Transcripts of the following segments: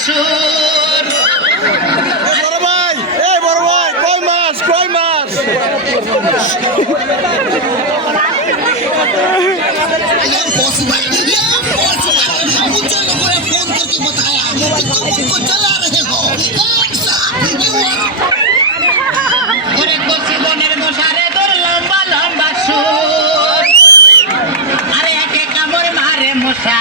বাসুর বড় ভাই কয় মাস मुझे फोन करके बताया कि तुम उनको चला रहे हो एक साथ ওরে কচি বনের মশারে তোর লম্বা লম্বা সুর আরে একে কামড় মারে মশা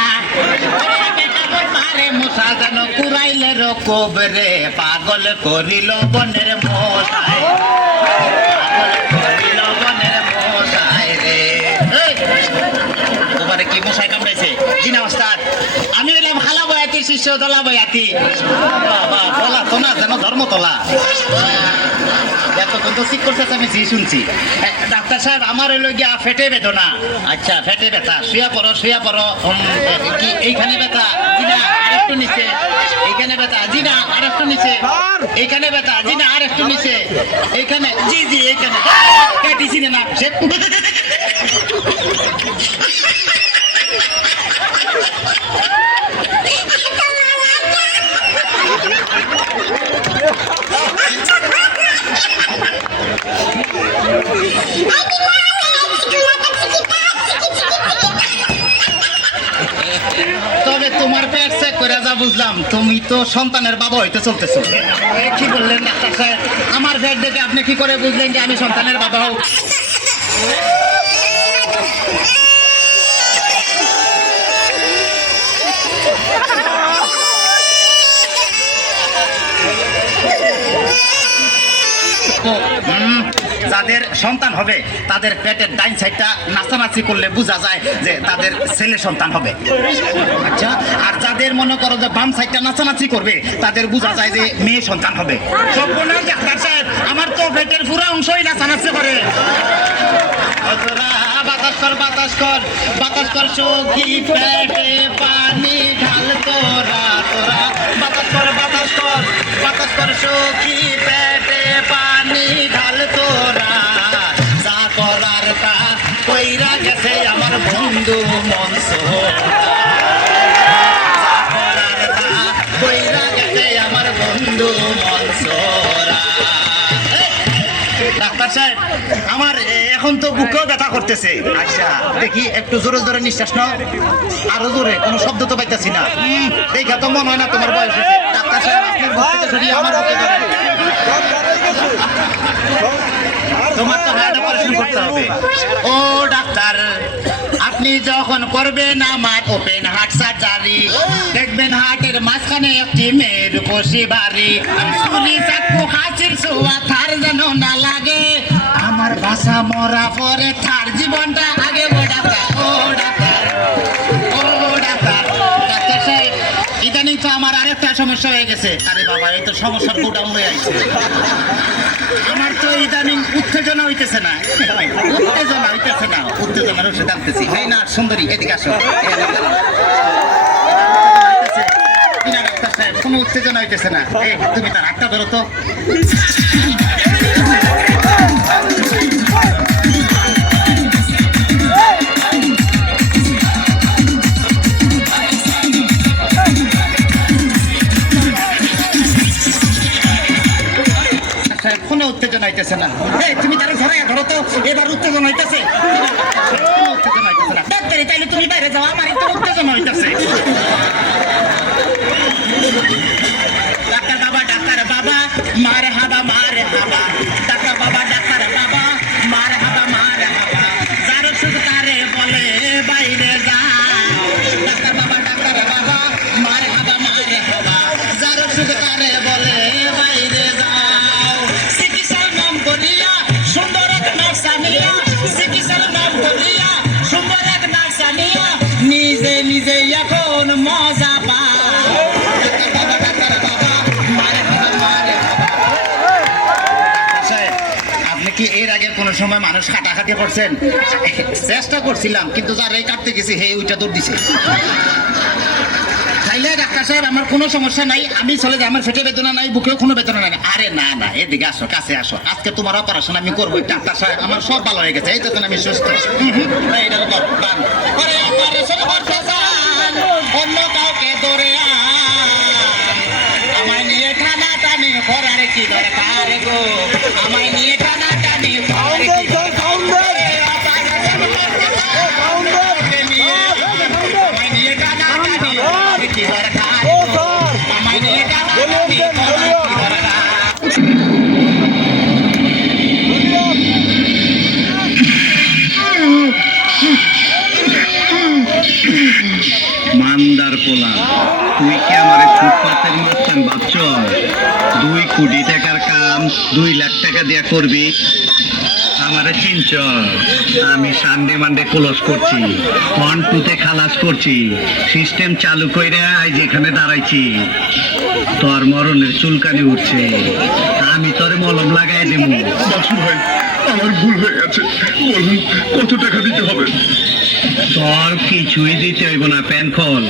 আরে একে কামড় মারে মশা যেন কুড়াইলে রকব রে পাগল করিল বনের মশাই পাগল করিল বনের মশাই রে তোমারে কি মশাই কামড়াইছে জিনা ওস্তাদ আমি হলাম হালা বয়াতি শিষ্য দলা বয়াতি বাবা বলা তো না যেন ধর্মতলা এতক্ষণ তো ঠিক করতেছে আমি জি শুনছি ডাক্তার সাহেব আমার হইলো গিয়া ফেটে বেদনা আচ্ছা ফেটে ব্যথা শুয়া পড়ো কি এইখানে ব্যথা জিনা আরেকটু নিচে এইখানে ব্যথা জিনা আরেকটু নিচে এইখানে ব্যথা জিনা আরেকটু নিচে এইখানে জি জি এইখানে কেটিছি না সে তবে তোমার পেট চেক করে যা বুঝলাম তুমি তো সন্তানের বাবা হইতে চলতেছো কি বললেন ডাক্তার সাহেব আমার পেট দেখে আপনি কি করে বুঝলেন যে আমি সন্তানের বাবা হব যাদের সন্তান হবে তাদের পেটের ডাইন সাইডটা নাচানাচি করলে বোঝা যায় যে তাদের ছেলে সন্তান হবে আচ্ছা আর যাদের মনে করো যে বাম সাইডটা নাচানাচি করবে তাদের বোঝা যায় যে মেয়ে সন্তান হবে সর্বনাশ ডাক্তার সাহেব আমার তো পেটের পুরো অংশই নাচানাচি করে বাতাস কর সখী পেটে পানি ঢাল তোরা বাতাস কর সখী পেটে পানি ঢাল তোরা যা করার তা কইরা গেছে আমার বন্ধু মনসুর যা করার তা কইরা গেছে আমার বন্ধু মনসুরা ডাক্তার সাহেব আমার এখন তো বুকেও ব্যথা করতেছে আচ্ছা দেখি একটু জোরে জোরে নিঃশ্বাস নাও আরো জোরে কোনো শব্দ তো পাইতেছি না দেখা তো মনে হয় না তোমার বয়স হয়েছে ডাক্তার সাহেব আপনার বুক থেকে সরিয়ে আমার বুকে ধরেন। তোমার তো হার্ট অপারেশন করতে হবে ও ডাক্তার আপনি যখন করবেন আমার ওপেন হার্ট সার্জারি দেখবেন হার্টের মাঝখানে একটি মেয়ের বসে বাড়ি চুরি চাকু হাসির ছোঁয়া থার যেন না লাগে আমার বাসা মরা পরে থার জীবনটা আগে ও ডাক্তার ডাক্তার সাহেব ইদানিং তো আমার আরেকটা সমস্যা হয়ে গেছে আরে বাবা এই তো সমস্যার গোডাউন হয়ে আছে আমার তো ইদানিং উত্তেজনা হইতেছে না উত্তেজনার ওষুধ আনতেছি এই না সুন্দরী এদিকে আসো ডাক্তার সাহেব কোনো উত্তেজনা হইতেছে না এই তুমি তার হাতটা ধরো তো কোনো উত্তেজনা হইতেছে না এই তুমি তার ধরো তো এবার উত্তেজনা হইতেছে না ডাক্তারি তাইলে তুমি বাইরে যাও আমার একটু উত্তেজনা হইতেছে ডাক্তার বাবা মারে হাবা ডাক্তার বাবা মারে হাবা যার ওষুধ তারে বলে বাইরে যা ডাক্তার বাবা মারে হাবা যার ওষুধ তারে বলে বাইরে যা নিজে নিজে এখন মজা আপনি কি এর আগে কোন সময় মানুষ কাটাকাটি করছেন চেষ্টা করছিলাম কিন্তু যার এই কাটতে গেছি হে ওইটা দৌড় দিছে তাইলে ডাক্তার সাহেব আমার কোনো সমস্যা নাই আমি চলে যাই আমার পেটে বেদনা নাই বুকেও কোনো বেদনা নাই আরে না এদিকে আসো কাছে আসো আজকে তোমার অপারেশন আমি করবো ডাক্তার সাহেব আমার সব ভালো হয়ে গেছে এই তো আমি সুস্থ অন্য কাউকে ধরে কি দরকার গো আমায় নিয়ে টানাটানি সাউন্ড দেন স্যার, সাউন্ড দেন। আমায় নিয়ে টানাটানি কি দরকার ও স্যার, আমায় নিয়ে টানাটানি ভলিউম দেন, ভলিউম। কি দরকার মান্দার পোলা, তুই কি আমার ফুটপাতের মস্তান ভাবছ? 2 কোটি টাকার কাম 2 লাখ টাকা দিয়া করবি? আমারে চিনছ? আমি সানডে মানডে ক্লোজ করছি, 1-2 খালাস করছি, সিস্টেম চালু কইরা আজ এখানে দাঁড়াইছি। তোর মরণের চুলকানি উঠছে, আমি তোরে মলম লাগাই দেবো। বাসু ভাই আমার ভুল হয়ে গেছে, বলুন কত টাকা দিতে হবে? তোর কিছুই দিতে হইব না, প্যান খোল।